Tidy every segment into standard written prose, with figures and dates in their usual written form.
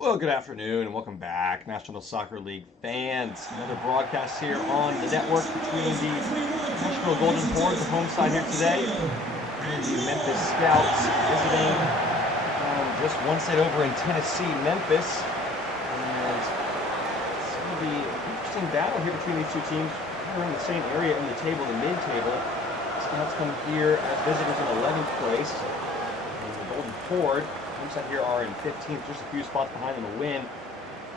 Well, good afternoon and welcome back, National Soccer League fans. Another broadcast here on the network between the Nashville Golden Horde, the home side here today, and the Memphis Scouts visiting just one state over in Tennessee, Memphis. And it's going to be an interesting battle here between these two teams. They're in the same area in the table, the mid-table. Scouts come here as visitors in 11th place. And the Golden Horde, teams out here are in 15th, just a few spots behind them. A win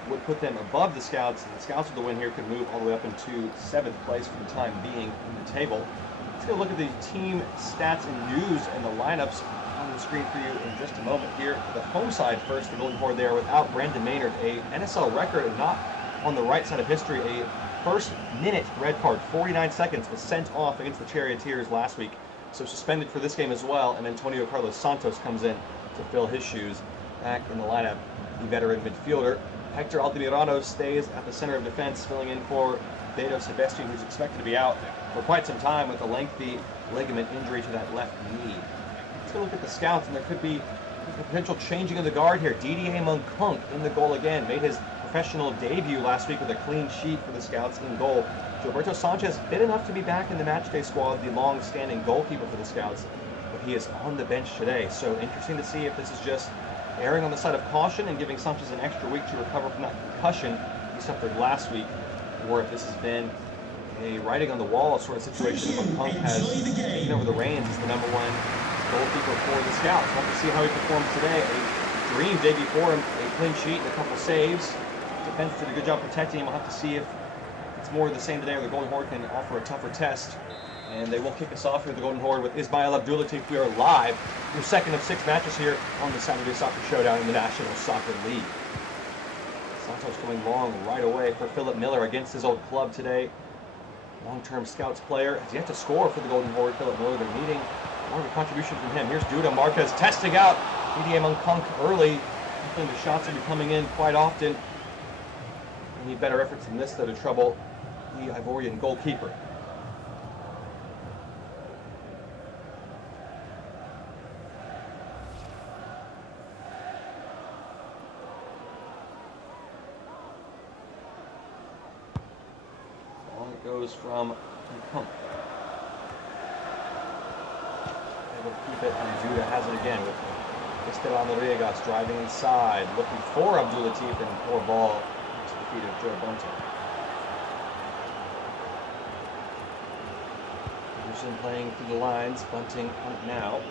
would put them above the Scouts, and the Scouts with the win here could move all the way up into 7th place for the time being in the table. Let's go look at the team stats and news and the lineups on the screen for you in just a moment here. The home side first, the Golden Horde there without Brandon Maynard, a NSL record and not on the right side of history. A first minute red card, 49 seconds, was sent off against the Charioteers last week, so suspended for this game as well. And Antonio Carlos Santos comes in to fill his shoes. Back in the lineup, the veteran midfielder Hector Altamirano stays at the center of defense, filling in for Beto Sebastian, who's expected to be out for quite some time with a lengthy ligament injury to that left knee. Let's go look at the Scouts, and there could be a potential changing of the guard here. Didier Moncunk in the goal again, made his professional debut last week with a clean sheet for the Scouts in goal. Gilberto Sanchez, fit enough to be back in the matchday squad, the long-standing goalkeeper for the Scouts. He is on the bench today, so interesting to see if this is just erring on the side of caution and giving Sanchez an extra week to recover from that concussion he suffered last week, or if this has been a writing on the wall sort of situation where Punk has taken over the reins as the #1 goalkeeper for the Scouts. We'll have to see how he performs today. A dream debut for him, a clean sheet and a couple saves. Defense did a good job protecting him. We'll have to see if it's more of the same today, or the Golden Horde can offer a tougher test. And they will kick us off here at the Golden Horde with Ismail Abdulatif. We are live, your second of 6 matches here on the Saturday Soccer Showdown in the National Soccer League. Santos going long right away for Philip Miller against his old club today. Long-term Scouts player. Has yet to score for the Golden Horde. Philip Miller, they're needing more of a contribution from him. Here's Duda Marquez testing out Didier Moncunk early. I think the shots will be coming in quite often. We need better efforts than this, though, to trouble the Ivorian goalkeeper. Goes from Pump. Able to keep it, and Judah has it again with Esteban Rodriguez driving inside, looking for Abdulatif, and poor ball to the feet of Joe Bunting. Anderson playing through the lines, Bunting on it now.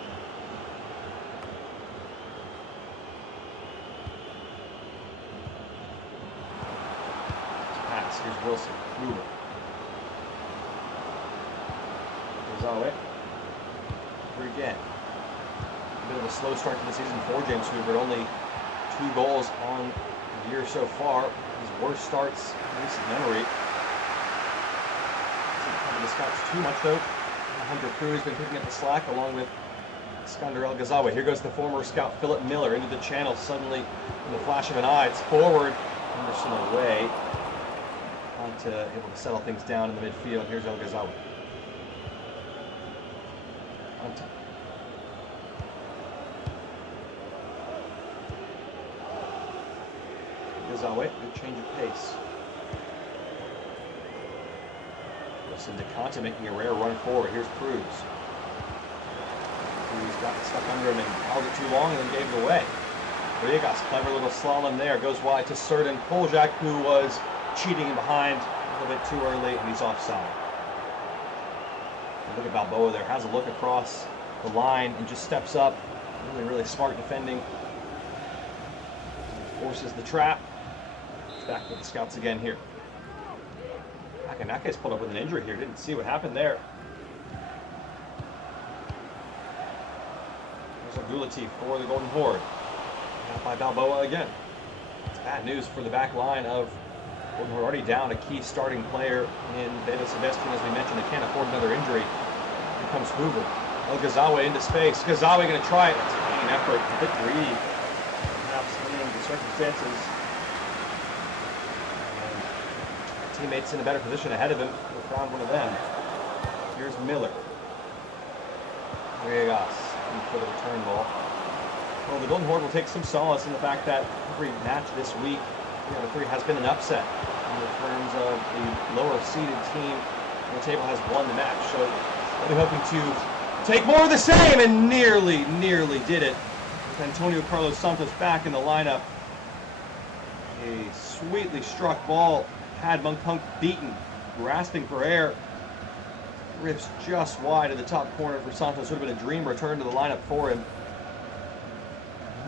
Pass, here's Wilson, Hoover. Zawe. Hoover again. A bit of a slow start to the season for James Hoover. Only 2 goals on the year so far. His worst starts in recent memory. Doesn't cover the Scouts too much though. Hunter Crew has been picking up the slack along with Skander El Ghazawi. Here goes the former Scout Philip Miller into the channel suddenly in the flash of an eye. It's forward. Anderson away. Not able to settle things down in the midfield. Here's El Ghazawi. Ghazawi, good change of pace. Wilson DeConte making a rare run forward. Here's Cruz. Cruz got stuck under him and held it too long and then gave it away. Rodriguez, clever little slalom there, goes wide to Serdan Poljak, who was cheating in behind a little bit too early, and he's offside. Look at Balboa there, has a look across the line and just steps up. Really smart defending. Forces the trap. It's back with the Scouts again here. Akanaka's pulled up with an injury here. Didn't see what happened there. There's Abdulatif for the Golden Horde. Out by Balboa again. It's bad news for the back line of Golden Horde. Already down a key starting player in Beto Sebastian. As we mentioned, they can't afford another injury. Here comes Hoover. El Ghazawi into space. Ghazawi going to try it. It's a vain effort. A bit greedy, perhaps in the circumstances. And teammates in a better position ahead of him. We found one of them. Here's Miller. Rodriguez for the return ball. Well, the Golden Horde will take some solace in the fact that every match this week, 3 out of 3 has been an upset in terms of the lower seeded team on the table has won the match. So they'll be hoping to take more of the same, and nearly did it. With Antonio Carlos Santos back in the lineup. A sweetly struck ball had Punk beaten, grasping for air. Rips just wide of the top corner for Santos. Would have been a dream return to the lineup for him.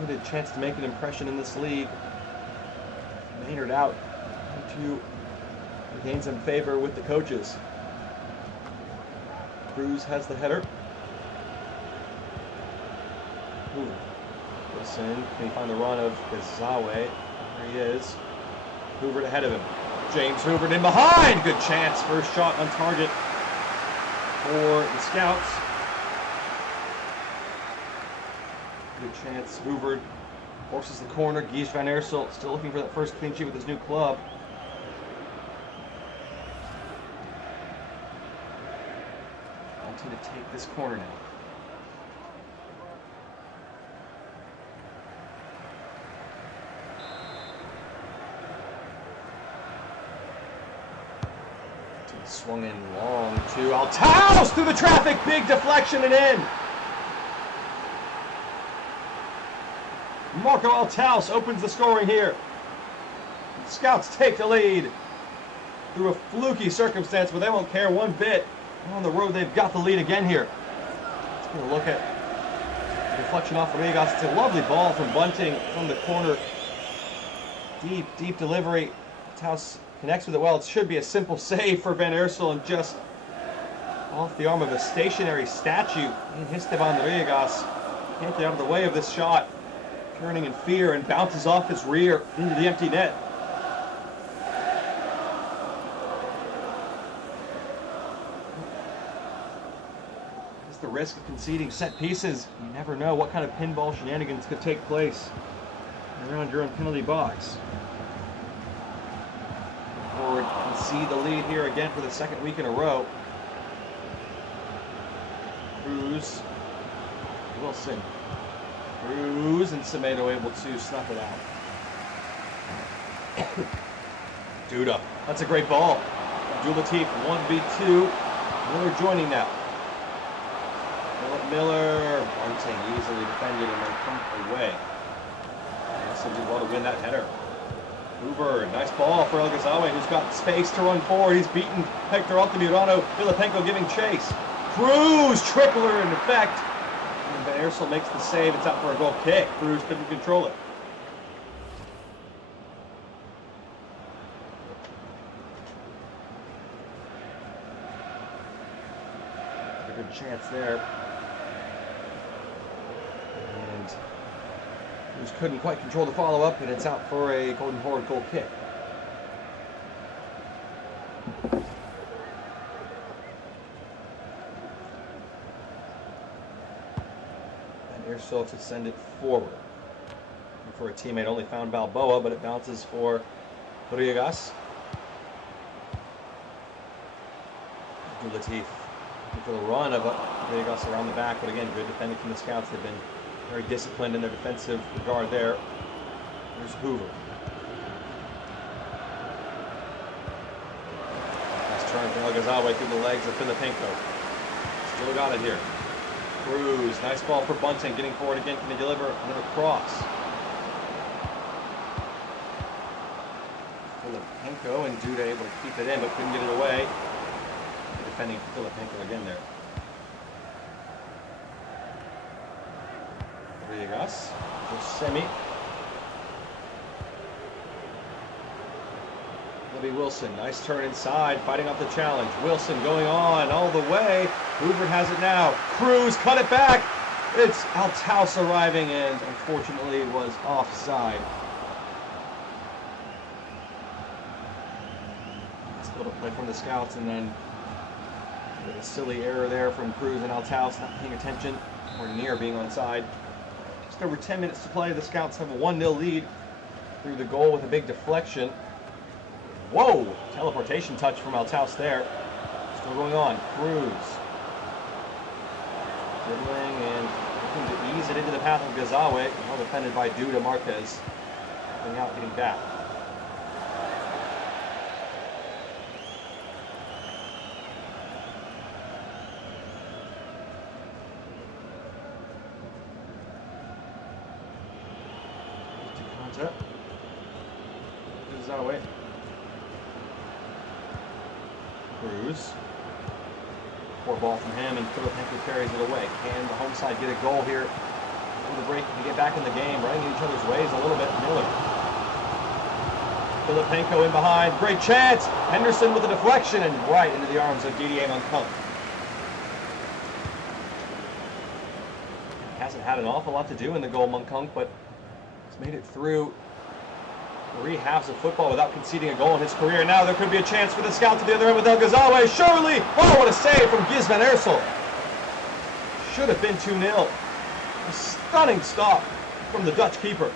Limited chance to make an impression in this league. Maynard out to gain some favor with the coaches. Cruz has the header. Wilson, can he find the run of Gazawe? There he is. Hoover ahead of him. James Hoover in behind. Good chance. First shot on target for the Scouts. Good chance. Hoover forces the corner. Guy van Eersel still looking for that first clean sheet with his new club. Wanting to take this corner now. Swung in long to Altaus through the traffic. Big deflection and in. Marco Altaus opens the scoring here. The Scouts take the lead through a fluky circumstance, but they won't care one bit. On the road, they've got the lead again here. Let's get a look at the deflection off Rodriguez. It's a lovely ball from Bunting from the corner. Deep delivery. Altaus connects with it well. It should be a simple save for Van Eersel, and just off the arm of a stationary statue in Esteban Rodriguez. Can't get out of the way of this shot. Turning in fear and bounces off his rear into the empty net. It's the risk of conceding set pieces. You never know what kind of pinball shenanigans could take place around your own penalty box. Horde concede the lead here again for the second week in a row. Cruz, Wilson, Cruz, and Semedo able to snuff it out. Duda, that's a great ball. Abdul Latif, 1v2. Miller joining now. Miller, Bunting easily defended and then come away. Also did well to win that header. Hoover, nice ball for El Gazawe, who's got space to run forward. He's beaten Hector Altamirano. Filipenko giving chase. Cruz, tripler in effect. And Van Eersel makes the save. It's out for a goal kick. Cruz couldn't control it. A good chance there. And Cruz couldn't quite control the follow-up, and it's out for a Golden Horde goal kick. Van Eersel to send it forward. For a teammate, only found Balboa, but it bounces for Rodriguez. Abdul Latif for the run of Rodriguez around the back, but again, good defending from the Scouts. They've been very disciplined in their defensive regard there. There's Hoover. Nice turn from El Gazawe through the legs of Filipenko. Still got it here. Cruz, nice ball for Bunting, getting forward again. Can they deliver another cross? Filipenko and Duda able to keep it in, but couldn't get it away. Defending Filipenko again there. Rodriguez, Josemi. Libby Wilson, nice turn inside, fighting off the challenge. Wilson going on all the way. Hoover has it now. Cruz cut it back. It's Altaus arriving and unfortunately was offside. Nice little play from the Scouts, and then a silly error there from Cruz and Altaus not paying attention or near being onside. Just over 10 minutes to play. The Scouts have a 1-0 lead through the goal with a big deflection. Whoa! Teleportation touch from Altaus there. Still going on. Cruz. Dribbling and looking to ease it into the path of Gazawe. Well defended by Duda Marquez. Coming out, getting back. Gazawe. Cruz. Poor ball from him, and Filipenko carries it away. Can the home side get a goal here over the break to get back in the game? Running in each other's ways a little bit. Miller. Filipenko in behind. Great chance. Henderson with a deflection and right into the arms of Didier Moncunk. Hasn't had an awful lot to do in the goal, Moncunk, but he's made it through 3 halves of football without conceding a goal in his career. Now there could be a chance for the scout to the other end with El Gazawe. Surely! Oh, what a save from Guy van Eersel. Should have been 2-0. A stunning stop from the Dutch keeper.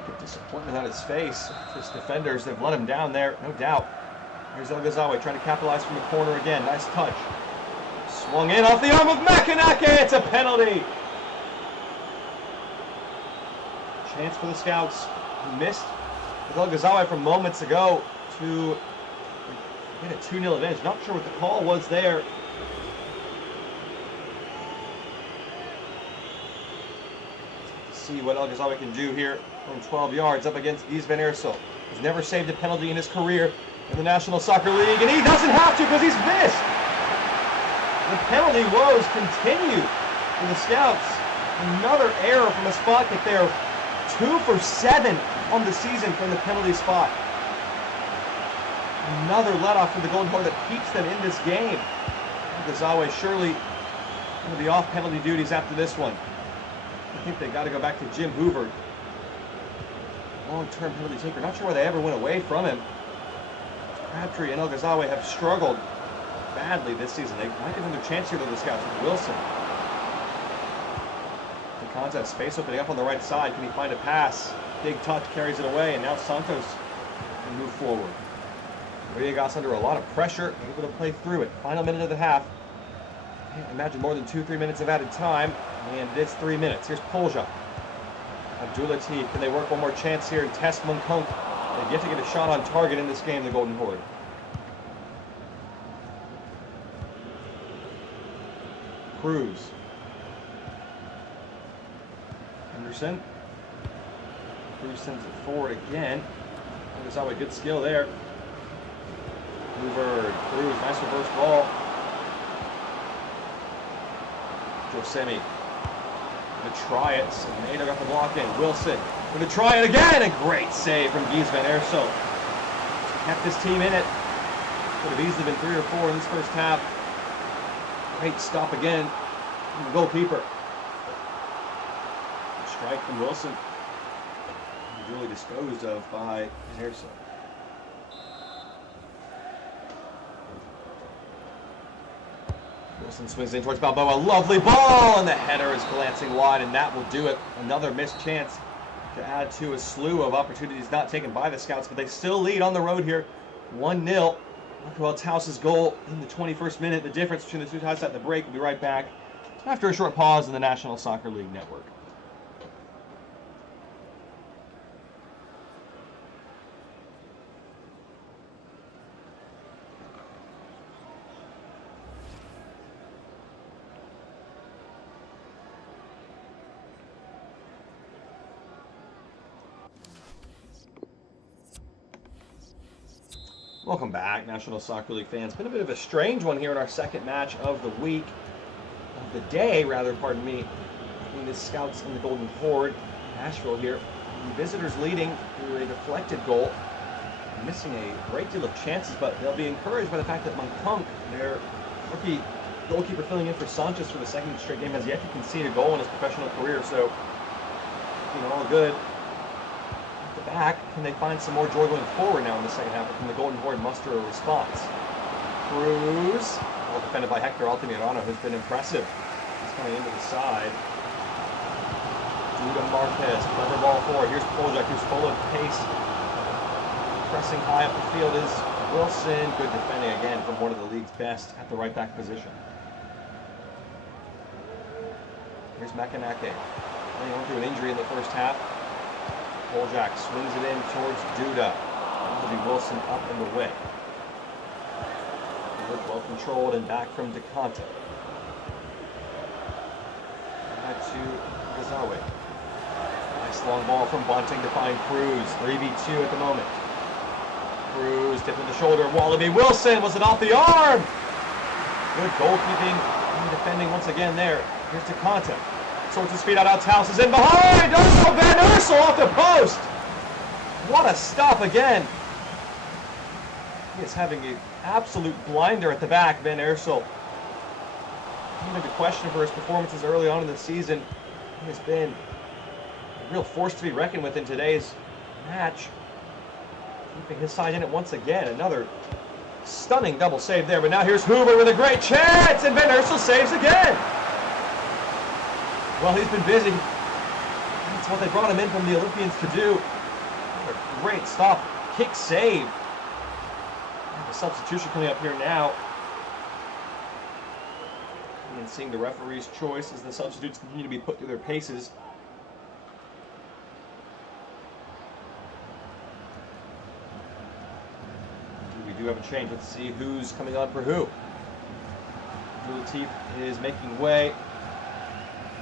Look at disappointment on his face. His defenders have let him down there, no doubt. Here's El Gazawe trying to capitalize from the corner again. Nice touch. Swung in off the arm of Makanake. It's a penalty. Chance for the Scouts. He missed with El Gazawe from moments ago to get a 2-0 advantage. Not sure what the call was there. Let's see what El Gazawe can do here from 12 yards up against Guy van Eersel. He's never saved a penalty in his career in the National Soccer League, and he doesn't have to because he's missed. The penalty woes continue for the Scouts. Another error from a spot kick there. 2 for 7 on the season from the penalty spot. Another let-off for the Golden Horde that keeps them in this game. Gazawe surely going to be off penalty duties after this one. I think they got to go back to Jim Hoover. Long-term penalty taker. Not sure why they ever went away from him. Crabtree and El Gazawe have struggled badly this season. They might have another chance here to the Scouts with Wilson. The contest space opening up on the right side. Can he find a pass? Big touch, carries it away, and now Santos can move forward. Villegas under a lot of pressure, able to play through it. Final minute of the half. Can't imagine more than 2-3 minutes of added time, and it is 3 minutes. Here's Polja. Abdulatif, can they work one more chance here and test Moncunk? They've yet to get a shot on target in this game, the Golden Horde. Cruz. Henderson. Cruz sends it forward again. Gazawe, good skill there. Hoover, Cruz, nice reverse ball. Josemi. Gonna try it. Semedo got the block in. Wilson. Gonna try it again. A great save from Guy van Eersel. Kept this team in it. Could have easily been 3 or 4 in this first half. Great stop again from the goalkeeper. Strike from Wilson. Really disposed of by van Eersel. Wilson swings in towards Balboa. Lovely ball, and the header is glancing wide, and that will do it. Another missed chance to add to a slew of opportunities not taken by the Scouts, but they still lead on the road here, 1-0. Marco Tauss's goal in the 21st minute. The difference between the two ties at the break. We'll be right back after a short pause in the National Soccer League Network. Welcome back, National Soccer League fans. Been a bit of a strange one here in our second match of the week, of the day, rather, pardon me, between the Scouts and the Golden Horde. Nashville here, the visitors leading through a deflected goal, missing a great deal of chances, but they'll be encouraged by the fact that Moncunk, their rookie goalkeeper filling in for Sanchez for the second straight game, has yet to concede a goal in his professional career, so, all good. Back, can they find some more joy going forward now in the second half? Or can the Golden Horde muster a response? Cruz, well defended by Hector Altamirano, who's been impressive. He's coming into the side. Duda Marquez, clever ball forward. Here's Poljak, who's full of pace. Pressing high up the field is Wilson, good defending again from one of the league's best at the right back position. Here's Makanake. He went through an injury in the first half. Poljak swings it in towards Duda. That'll be Wilson up and away. Well controlled and back from DeConte. Back to Gazawe. Nice long ball from Bunting to find Cruz. 3v2 at the moment. Cruz tipping the shoulder. Wallaby Wilson, was it off the arm? Good goalkeeping and defending once again there. Here's DeConte. Sorts his feet out. Taus is in behind. Oh, Van Ursel off the post. What a stop again. He is having an absolute blinder at the back, Van Ursel. Even to question for his performances early on in the season. He has been a real force to be reckoned with in today's match. Keeping his side in it once again. Another stunning double save there. But now here's Hoover with a great chance. And Van Ursel saves again. Well, he's been busy. That's what they brought him in from the Olympians to do. What a great stop. Kick save. And the substitution coming up here now. And seeing the referee's choice as the substitutes continue to be put through their paces. We do have a change. Let's see who's coming on for who. Latif is making way.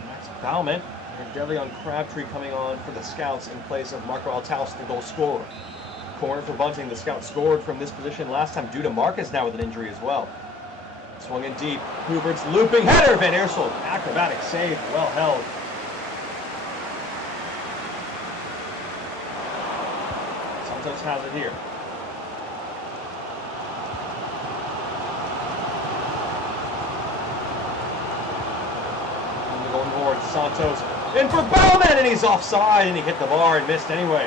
Max Baumann and Devion Crabtree coming on for the Scouts in place of Marco Altaus, the goal scorer. Corner for Bunting. The Scout scored from this position last time due to Marcus now with an injury as well. Swung in deep. Hubert's looping header. Van Ursel, acrobatic save, well held. Santos has it here. And the golden horde, Santos in for Baumann, and he's offside, and he hit the bar and missed anyway.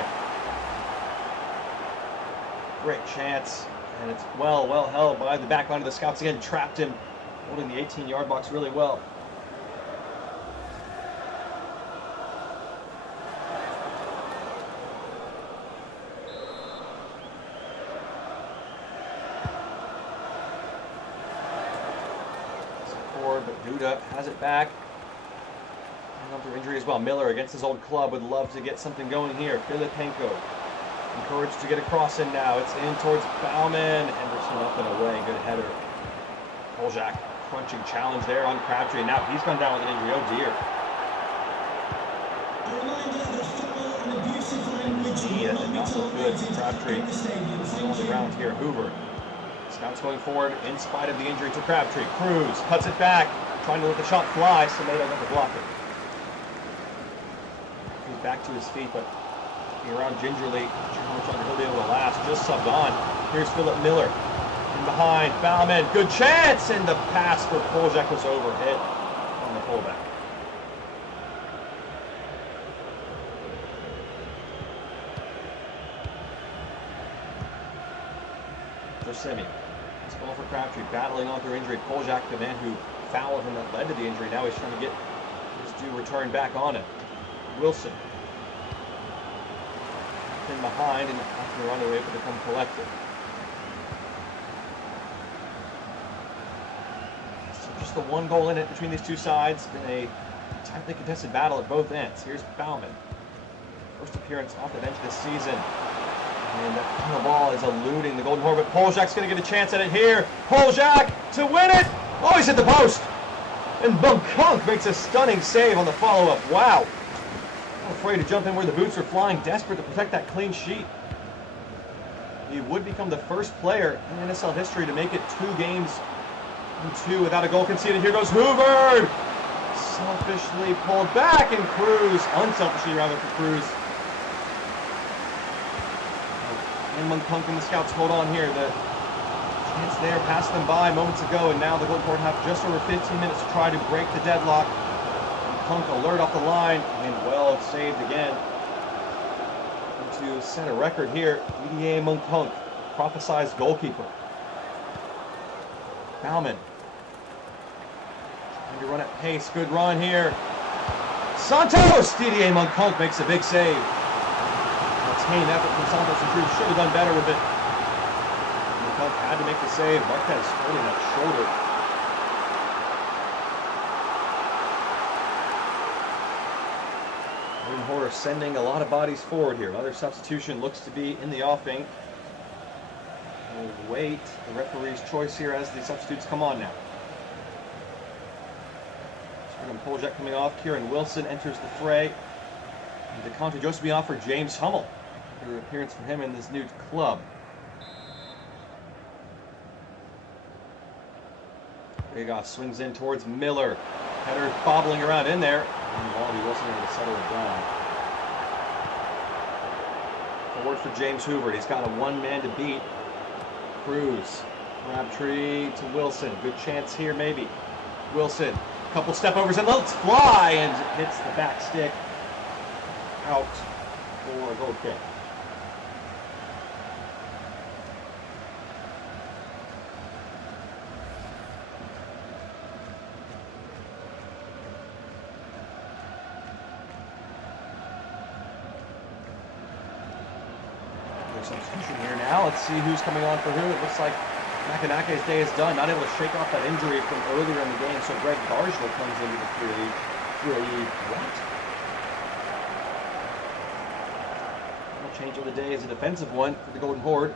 Great chance. And it's well held by the back line of the Scouts again. Trapped him, holding the 18-yard box really well. Forward, but Duda has it back. Another injury as well. Miller against his old club would love to get something going here. Filipenko. Encouraged to get across in now. It's in towards Baumann. Henderson up and away. Good header. Poljak crunching challenge there on Crabtree. And now he's gone down with an injury. Oh dear. That did not look good for Crabtree. On the ground here. Hoover. Scouts going forward in spite of the injury to Crabtree. Cruz cuts it back. Trying to let the shot fly. Semedo got the blocker. He's back to his feet, but around gingerly, how much longer he'll be able to last. Just subbed on. Here's Philip Miller in behind. Baumann, good chance, and the pass for Poljak was overhit on the fullback. For Semi, this ball for Crabtree, battling on through injury. Poljak, the man who fouled him that led to the injury, now he's trying to get his due return back on it. Wilson. In behind and after the runaway, but to come collected. So just the one goal in it between these two sides. Been a tightly contested battle at both ends. Here's Baumann. First appearance off the bench this season. And that final ball is eluding the Golden Horde, but Poljak's going to get a chance at it here. Poljak to win it. Oh, he's hit the post. And Bunkunk makes a stunning save on the follow-up. Wow. Afraid to jump in where the boots are flying, desperate to protect that clean sheet. He would become the first player in NSL history to make it 2 games in 2 without a goal conceded. Here goes Hoover! Selfishly pulled back, and Cruz, unselfishly rather for Cruz. And Munkunk and the Scouts hold on here. The chance there passed them by moments ago, and now the Golden Horde have just over 15 minutes to try to break the deadlock. Punk alert off the line, and well saved again. And to set a record here, EDA Munkunk, prophesized goalkeeper. Baumann. Trying to run at pace, good run here. Santos! DDA Munkunk makes a big save. A tame effort from Santos and Cruz should have done better with it. McCullough had to make the save. Marquez holding that shoulder. Horde sending a lot of bodies forward here. Another substitution looks to be in the offing. We'll wait the referee's choice here as the substitutes come on now. Poljak coming off. Kieran Wilson enters the fray. And DeConte Joseph off for James Hummel. An appearance for him in this new club. Vegas swings in towards Miller. Header bobbling around in there. And Wally Wilson able to settle it down. Forward for James Hoover. He's got a one-man to beat. Cruz. Crabtree to Wilson. Good chance here, maybe. Wilson. Couple step overs and let's fly, and hits the back stick. Out for a goal kick. Substitution here now. Let's see who's coming on for who. It looks like Makanake's day is done. Not able to shake off that injury from earlier in the game. So Greg Gargel comes into the relief. What? The change of the day is a defensive one for the Golden Horde.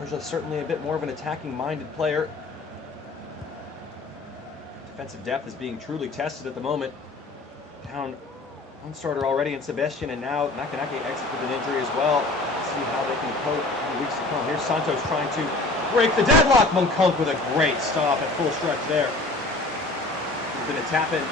Gargel's certainly a bit more of an attacking-minded player. Defensive depth is being truly tested at the moment. Down one starter already in Sebastian, and now Makanake exits with an injury as well. Let's see how they can cope in the weeks to come. Here's Santos trying to break the deadlock. Monkunk with a great stop at full stretch there. He's going to tap in.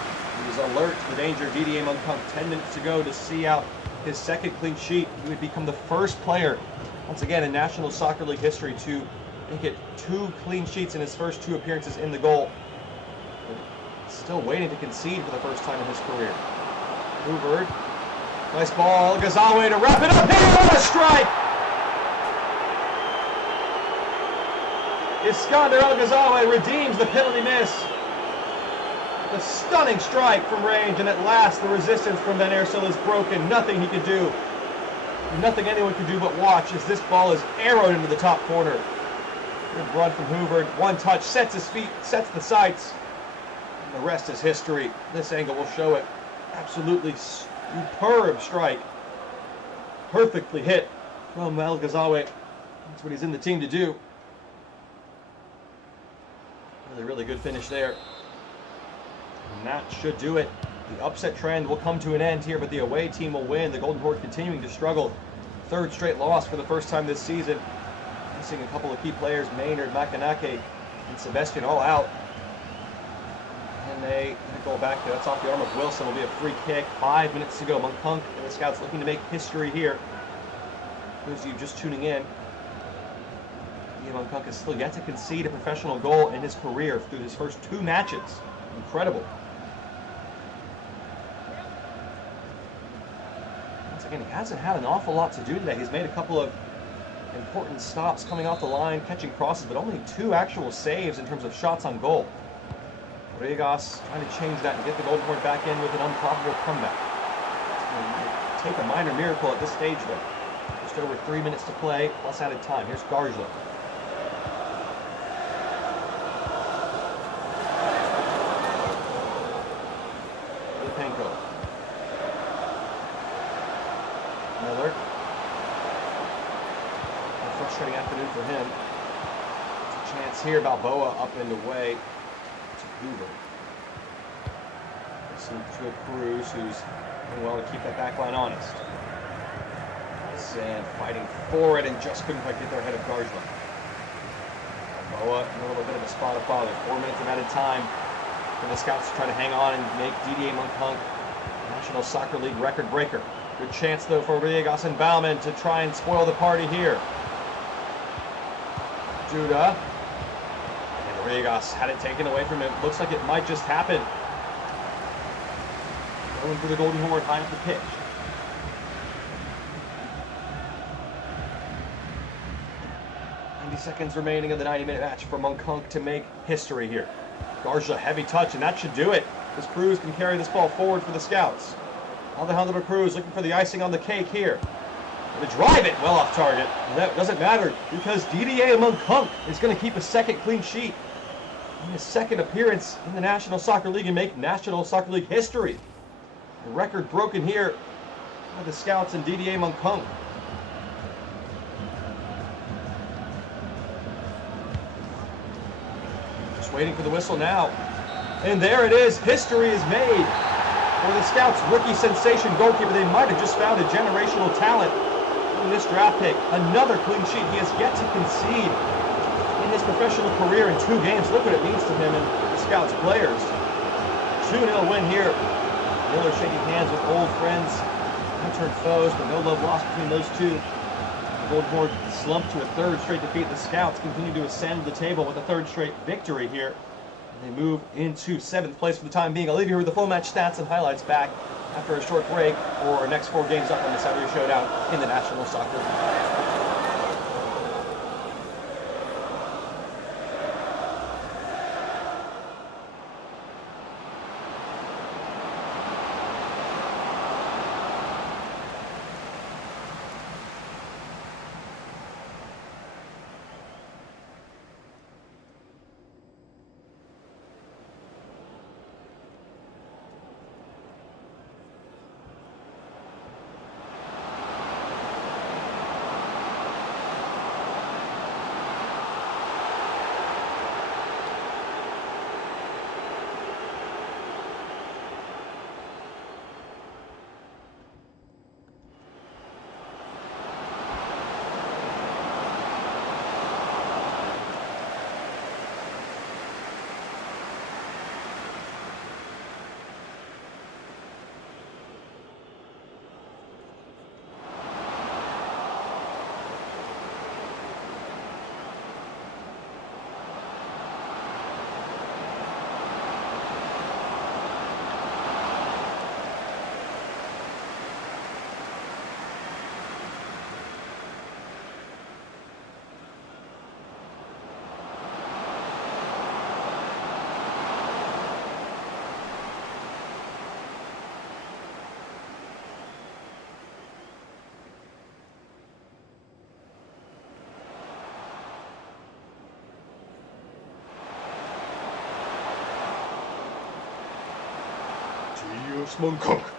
He's alert to the danger. Didier Monkunk, 10 minutes to go to see out his second clean sheet. He would become the first player, once again, in National Soccer League history to make it 2 clean sheets in his first 2 appearances in the goal. But still waiting to concede for the first time in his career. Hoover, nice ball, Gazawe to wrap it up here, what a strike! Iskander El-Gazawe redeems the penalty miss. A stunning strike from range, and at last the resistance from Van Eersel is broken. Nothing he could do, nothing anyone could do but watch as this ball is arrowed into the top corner. Good run from Hoover, one touch, sets his feet, sets the sights, and the rest is history. This angle will show it. Absolutely superb strike. Perfectly hit from El-Gazawe. That's what he's in the team to do. Really good finish there. And that should do it. The upset trend will come to an end here, but the away team will win. The Golden Horde continuing to struggle. 3rd straight loss for the first time this season. Missing a couple of key players, Maynard, Makanake, and Sebastian all out. And they go back there. That's off the arm of Wilson. Will be a free kick. 5 minutes to go. Monkunk and the Scouts looking to make history here. Those of you just tuning in, Monkunk has still yet to concede a professional goal in his career through his first 2 matches. Incredible. Once again, he hasn't had an awful lot to do today. He's made a couple of important stops coming off the line, catching crosses, but only 2 actual saves in terms of shots on goal. Rodriguez trying to change that and get the Golden Horde back in with an improbable comeback. It's going to take a minor miracle at this stage, though. Just over 3 minutes to play, plus added time. Here's Gargel. Miller. A frustrating afternoon for him. It's a chance here. Balboa up and away to Hoover. Listen to Cruz, who's doing well to keep that back line honest. And fighting forward and just couldn't quite get there ahead of Gargel. Balboa in a little bit of a spot of bother. 4 minutes of added time for the Scouts to try to hang on and make Didier Monkunk National Soccer League record breaker. Good chance, though, for Villegas and Bauman to try and spoil the party here. Judah. And Villegas had it taken away from him. Looks like it might just happen. Going for the Golden Horde high up the pitch. Seconds remaining of the 90-minute match for Monkunk to make history here. Gargel, heavy touch, and that should do it. This Cruz can carry this ball forward for the Scouts. Alejandro Cruz looking for the icing on the cake here. To drive it well off target. And that doesn't matter because DDA among Kunk is going to keep a second clean sheet in his second appearance in the National Soccer League and make National Soccer League history. The record broken here by the Scouts and DDA among Kunk. Just waiting for the whistle now. And there it is. History is made for the Scouts' rookie sensation goalkeeper. They might have just found a generational talent in this draft pick. Another clean sheet. He has yet to concede in his professional career in 2 games. Look what it means to him and the Scouts players. 2-0 win here. Miller shaking hands with old friends, unturned foes, but no love lost between those two. The Golden Horde slumped to a 3rd straight defeat. The Scouts continue to ascend the table with a 3rd straight victory here. They move into 7th place for the time being. I'll leave you with the full match stats and highlights back after a short break for our next 4 games up on the Saturday Showdown in the National Soccer League. Mongkok.